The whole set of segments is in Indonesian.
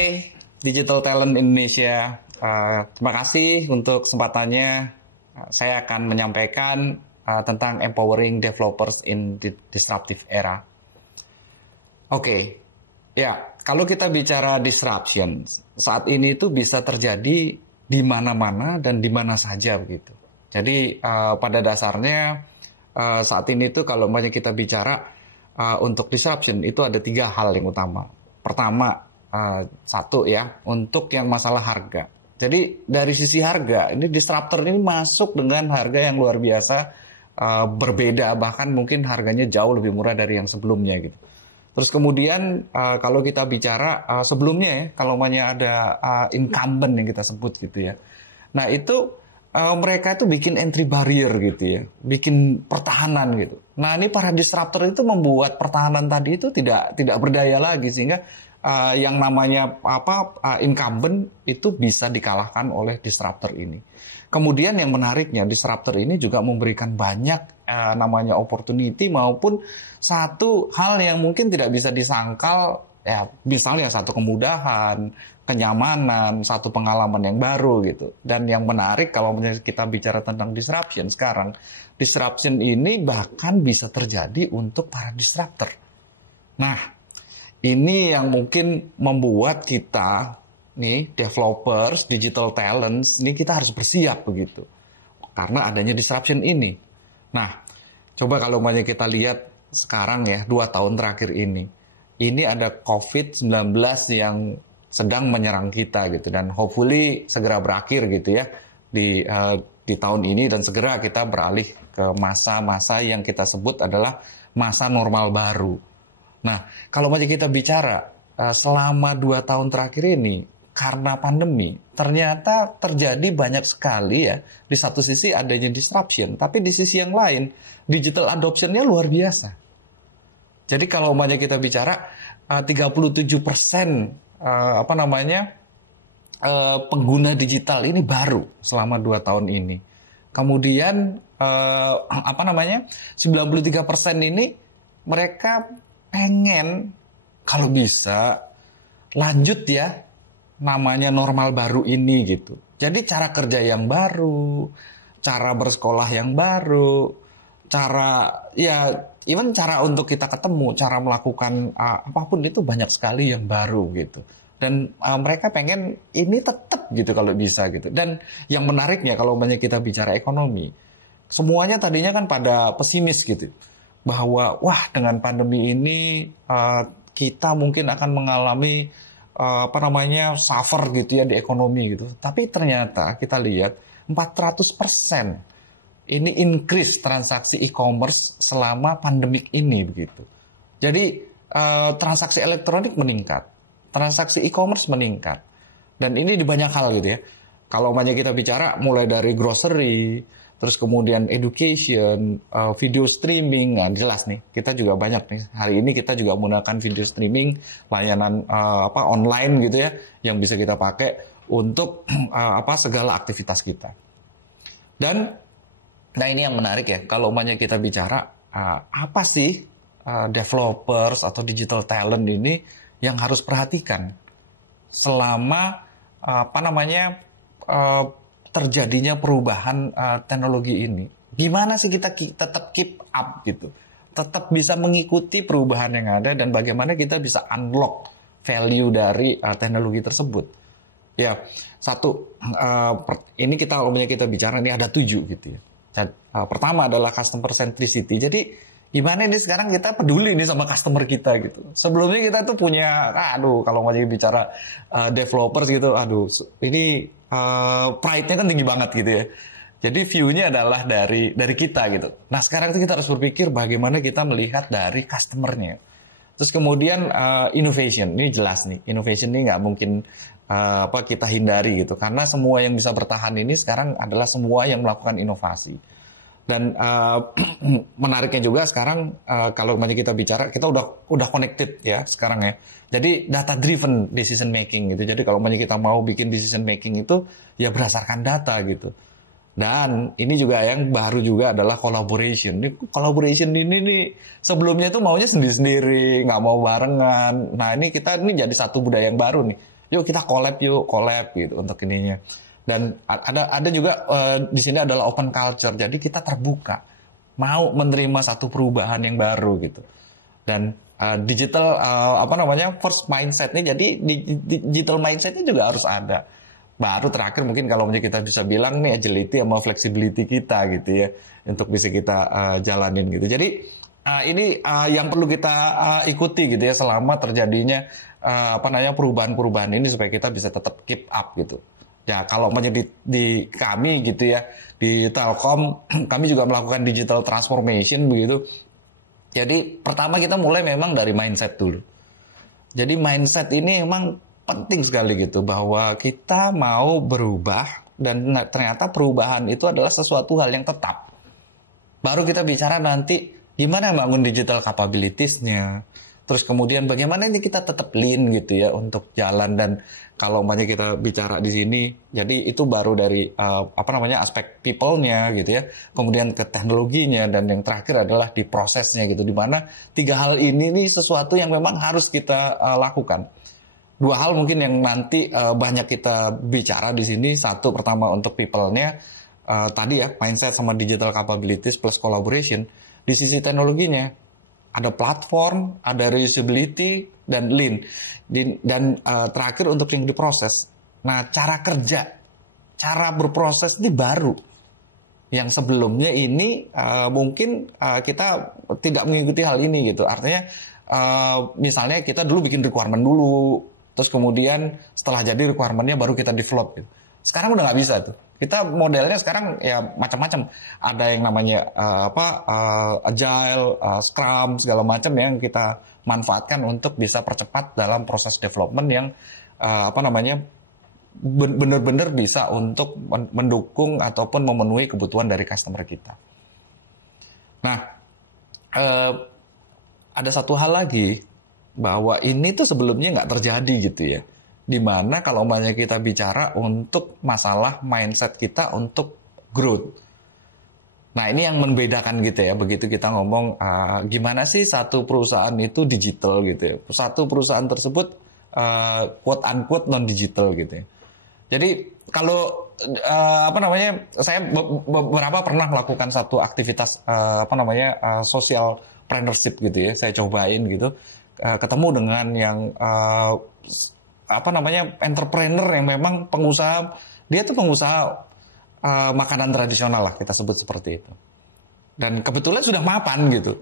Hai Digital Talent Indonesia, terima kasih untuk kesempatannya. Saya akan menyampaikan tentang empowering developers in disruptive era. Oke, ya kalau kita bicara disruption, saat ini itu bisa terjadi di mana-mana dan di mana saja begitu. Jadi pada dasarnya saat ini itu kalau banyak kita bicara untuk disruption itu ada 3 hal yang utama. Pertama, satu ya, untuk yang masalah harga. Jadi dari sisi harga, ini disruptor ini masuk dengan harga yang luar biasa berbeda, bahkan mungkin harganya jauh lebih murah dari yang sebelumnya gitu. Terus kemudian kalau kita bicara sebelumnya ya, kalau ada incumbent yang kita sebut gitu ya. Nah itu mereka itu bikin entry barrier gitu ya, bikin pertahanan gitu. Nah ini para disruptor itu membuat pertahanan tadi itu tidak berdaya lagi, sehingga yang namanya incumbent itu bisa dikalahkan oleh disruptor ini. Kemudian yang menariknya, disruptor ini juga memberikan banyak namanya opportunity maupun satu hal yang mungkin tidak bisa disangkal, ya misalnya satu kemudahan, kenyamanan, satu pengalaman yang baru gitu. Dan yang menarik kalau kita bicara tentang disruption sekarang, disruption ini bahkan bisa terjadi untuk para disruptor. Nah, ini yang mungkin membuat kita nih developers, digital talents, ini kita harus bersiap begitu. Karena adanya disruption ini. Nah, coba kalau kita lihat sekarang ya, 2 tahun terakhir ini. Ini ada COVID-19 yang sedang menyerang kita gitu, dan hopefully segera berakhir gitu ya di tahun ini, dan segera kita beralih ke masa-masa yang kita sebut adalah masa normal baru. Nah, kalau kita bicara selama 2 tahun terakhir ini, karena pandemi, ternyata terjadi banyak sekali ya, di satu sisi adanya disruption, tapi di sisi yang lain, digital adoption-nya luar biasa. Jadi kalau kita bicara 37% pengguna digital ini baru selama 2 tahun ini. Kemudian 93% ini mereka pengen kalau bisa lanjut ya namanya normal baru ini gitu. Jadi cara kerja yang baru, cara bersekolah yang baru, even cara untuk kita ketemu, cara melakukan apapun itu banyak sekali yang baru gitu. Dan mereka pengen ini tetap gitu kalau bisa gitu. Dan yang menariknya kalau kita bicara ekonomi, semuanya tadinya kan pada pesimis gitu. Bahwa dengan pandemi ini kita mungkin akan mengalami suffer gitu ya di ekonomi gitu. Tapi ternyata kita lihat 400% ini increase transaksi e-commerce selama pandemik ini begitu. Jadi transaksi elektronik meningkat, transaksi e-commerce meningkat, dan ini di banyak hal gitu ya. Kalau kita bicara mulai dari grocery, terus kemudian education, video streaming, nah jelas nih, kita juga banyak nih. Hari ini kita juga menggunakan video streaming, layanan online gitu ya, yang bisa kita pakai untuk segala aktivitas kita. Dan, nah ini yang menarik ya, kalau kita bicara apa sih developers atau digital talent ini yang harus perhatikan selama terjadinya perubahan teknologi ini. Gimana sih kita tetap keep up gitu, tetap bisa mengikuti perubahan yang ada, dan bagaimana kita bisa unlock value dari teknologi tersebut. Ya, satu, ini kalau kita bicara ini ada 7 gitu ya. Pertama adalah customer centricity. Jadi gimana ini sekarang kita peduli nih sama customer kita gitu. Sebelumnya kita tuh punya, kalau bicara developers gitu, ini pride-nya kan tinggi banget gitu ya. Jadi view-nya adalah dari kita gitu. Nah sekarang itu kita harus berpikir bagaimana kita melihat dari customer-nya. Terus kemudian innovation, ini jelas nih. Innovation ini nggak mungkin kita hindari gitu. Karena semua yang bisa bertahan ini sekarang adalah semua yang melakukan inovasi. Dan menariknya juga sekarang kalau kita bicara, kita udah connected ya sekarang ya. Jadi data driven decision making gitu. Jadi kalau kita mau bikin decision making itu ya berdasarkan data gitu. Dan ini juga yang baru juga adalah collaboration. Ini collaboration ini nih sebelumnya tuh maunya sendiri-sendiri, nggak mau barengan. Nah ini jadi satu budaya yang baru nih. yuk kita collab gitu untuk ininya. Dan ada juga di sini adalah open culture, jadi kita terbuka, mau menerima satu perubahan yang baru gitu. Dan digital first mindset nih, jadi digital mindsetnya juga harus ada. Baru terakhir mungkin kalau kita bisa bilang nih agility sama flexibility kita gitu ya, untuk bisa kita jalanin gitu. Jadi ini yang perlu kita ikuti gitu ya selama terjadinya perubahan-perubahan ini, supaya kita bisa tetap keep up gitu. Ya kalau di kami gitu ya, di Telkom kami juga melakukan digital transformation begitu. Jadi pertama kita mulai memang dari mindset dulu. Jadi mindset ini memang penting sekali gitu, bahwa kita mau berubah dan ternyata perubahan itu adalah sesuatu hal yang tetap. Baru kita bicara nanti gimana bangun digital capabilities-nya. Terus kemudian bagaimana ini kita tetap lean gitu ya untuk jalan. Dan kalau banyak kita bicara di sini, jadi itu baru dari aspek people-nya gitu ya. Kemudian ke teknologinya, dan yang terakhir adalah di prosesnya gitu. Di mana 3 hal ini nih sesuatu yang memang harus kita lakukan. 2 hal mungkin yang nanti banyak kita bicara di sini. Satu, pertama untuk people-nya, tadi ya, mindset sama digital capabilities plus collaboration. Di sisi teknologinya, ada platform, ada reusability, dan lean. Dan terakhir untuk yang diproses. Nah, cara kerja, cara berproses ini baru. Yang sebelumnya ini mungkin kita tidak mengikuti hal ini gitu. Artinya misalnya kita dulu bikin requirement dulu, terus kemudian setelah jadi requirement-nya baru kita develop gitu. Sekarang udah nggak bisa tuh. Kita modelnya sekarang ya macam-macam. Ada yang namanya agile, scrum, segala macam yang kita manfaatkan untuk bisa percepat dalam proses development yang benar-benar bisa untuk mendukung ataupun memenuhi kebutuhan dari customer kita. Nah, ada satu hal lagi, bahwa ini tuh sebelumnya nggak terjadi gitu ya. Dimana kalau banyak kita bicara untuk masalah mindset kita untuk growth. Nah ini yang membedakan gitu ya, begitu kita ngomong gimana sih satu perusahaan itu digital gitu ya. Satu perusahaan tersebut quote unquote non digital gitu ya. Jadi kalau saya beberapa pernah melakukan satu aktivitas social entrepreneurship gitu ya. Saya cobain gitu, ketemu dengan yang entrepreneur yang memang pengusaha, dia tuh pengusaha makanan tradisional lah, kita sebut seperti itu. Dan kebetulan sudah mapan gitu.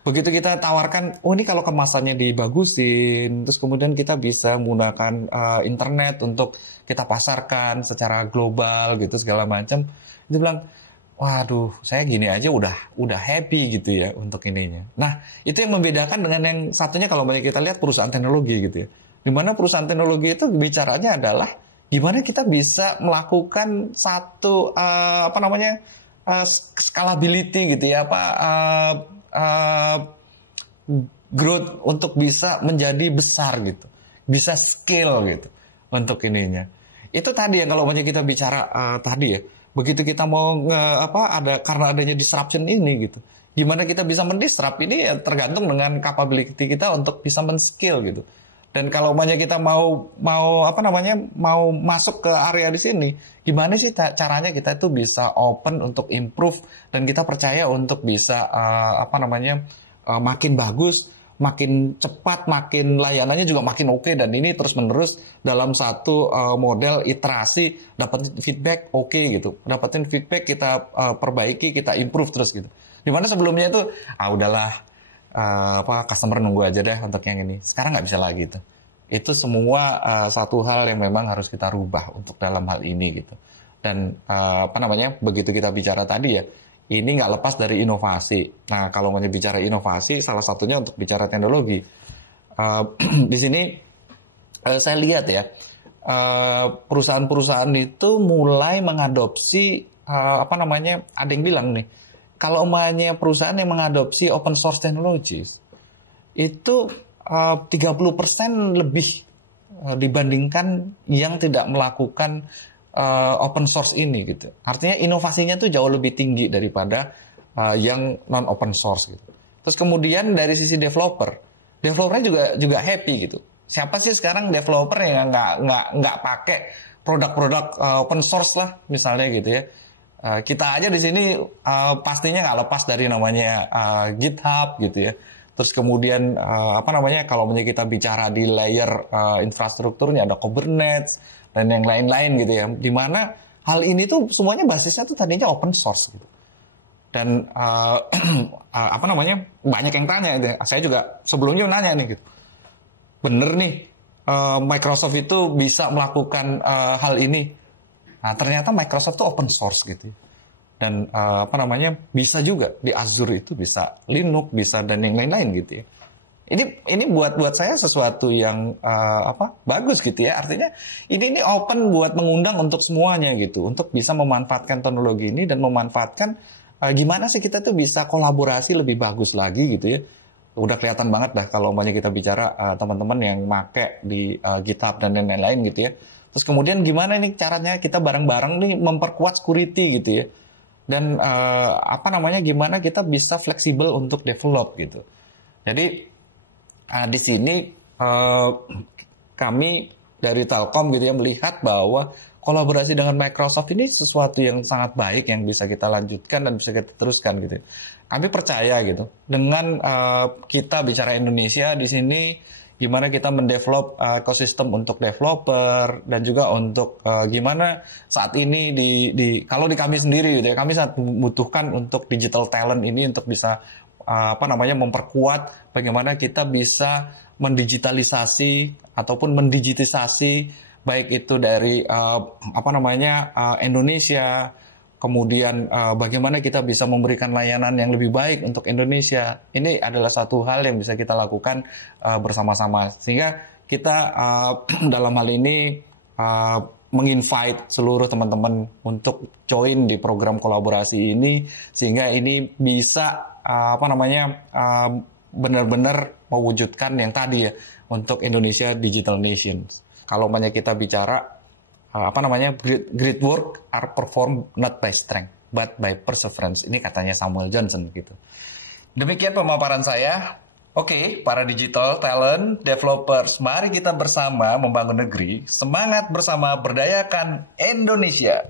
Begitu kita tawarkan, oh ini kalau kemasannya dibagusin, terus kemudian kita bisa menggunakan internet untuk kita pasarkan secara global gitu segala macam. Dia bilang, waduh, saya gini aja udah happy gitu ya untuk ininya. Nah, itu yang membedakan dengan yang satunya kalau banyak kita lihat perusahaan teknologi gitu ya. Di mana perusahaan teknologi itu bicaranya adalah gimana kita bisa melakukan satu scalability gitu ya, growth untuk bisa menjadi besar gitu, bisa scale gitu untuk ininya. Itu tadi yang kalau banyak kita bicara tadi ya, begitu kita mau karena adanya disruption ini gitu, gimana kita bisa mendisrupt ini ya tergantung dengan capability kita untuk bisa men-scale gitu. Dan kalau banyak kita mau masuk ke area di sini, gimana sih caranya kita itu bisa open untuk improve, dan kita percaya untuk bisa makin bagus, makin cepat, makin layanannya juga makin oke, dan ini terus menerus dalam satu model iterasi, dapatin feedback gitu, dapatin feedback kita perbaiki, kita improve terus gitu. Dimana sebelumnya itu udahlah, customer nunggu aja deh untuk yang ini. Sekarang nggak bisa lagi tuh. Itu semua satu hal yang memang harus kita rubah untuk dalam hal ini gitu. Dan begitu kita bicara tadi ya, ini nggak lepas dari inovasi. Nah kalau mau bicara inovasi, salah satunya untuk bicara teknologi. Di sini saya lihat ya, perusahaan-perusahaan itu mulai mengadopsi ada yang bilang nih, kalau umpamanya perusahaan yang mengadopsi open source technologies itu 30% lebih dibandingkan yang tidak melakukan open source ini gitu. Artinya inovasinya tuh jauh lebih tinggi daripada yang non open source gitu. Terus kemudian dari sisi developernya juga happy gitu. Siapa sih sekarang developer yang nggak pakai produk-produk open source lah misalnya gitu ya. Kita aja di sini pastinya nggak lepas dari namanya GitHub gitu ya. Terus kemudian kalau kita bicara di layer infrastrukturnya ada Kubernetes dan yang lain-lain gitu ya. Dimana hal ini tuh semuanya basisnya tuh tadinya open source gitu. Dan banyak yang tanya gitu. Saya juga sebelumnya nanya nih gitu. Bener nih Microsoft itu bisa melakukan hal ini. Nah, ternyata Microsoft itu open source gitu. Dan bisa juga di Azure itu bisa Linux, bisa dan yang lain-lain gitu ya. Ini buat saya sesuatu yang bagus gitu ya. Artinya ini open buat mengundang untuk semuanya gitu, untuk bisa memanfaatkan teknologi ini dan memanfaatkan gimana sih kita tuh bisa kolaborasi lebih bagus lagi gitu ya. Udah kelihatan banget dah kalau kita bicara teman-teman yang make di GitHub dan lain-lain gitu ya. Terus kemudian gimana nih caranya kita bareng-bareng nih memperkuat security gitu ya. Dan gimana kita bisa fleksibel untuk develop gitu. Jadi di sini kami dari Telkom gitu ya melihat bahwa kolaborasi dengan Microsoft ini sesuatu yang sangat baik yang bisa kita lanjutkan dan bisa kita teruskan gitu. Kami percaya gitu dengan kita bicara Indonesia di sini gimana kita mendevelop ekosistem untuk developer dan juga untuk gimana saat ini kalau di kami sendiri gitu ya, kami sangat membutuhkan untuk digital talent ini untuk bisa memperkuat bagaimana kita bisa mendigitalisasi ataupun mendigitisasi baik itu dari Indonesia. Kemudian bagaimana kita bisa memberikan layanan yang lebih baik untuk Indonesia. Ini adalah satu hal yang bisa kita lakukan bersama-sama. Sehingga kita dalam hal ini menginvite seluruh teman-teman untuk join di program kolaborasi ini. Sehingga ini bisa benar-benar mewujudkan yang tadi ya untuk Indonesia Digital Nations. Kalau kita bicara great work are performed not by strength but by perseverance. Ini katanya Samuel Johnson gitu. Demikian pemaparan saya. Oke, para digital talent developers, mari kita bersama membangun negeri. Semangat bersama berdayakan Indonesia.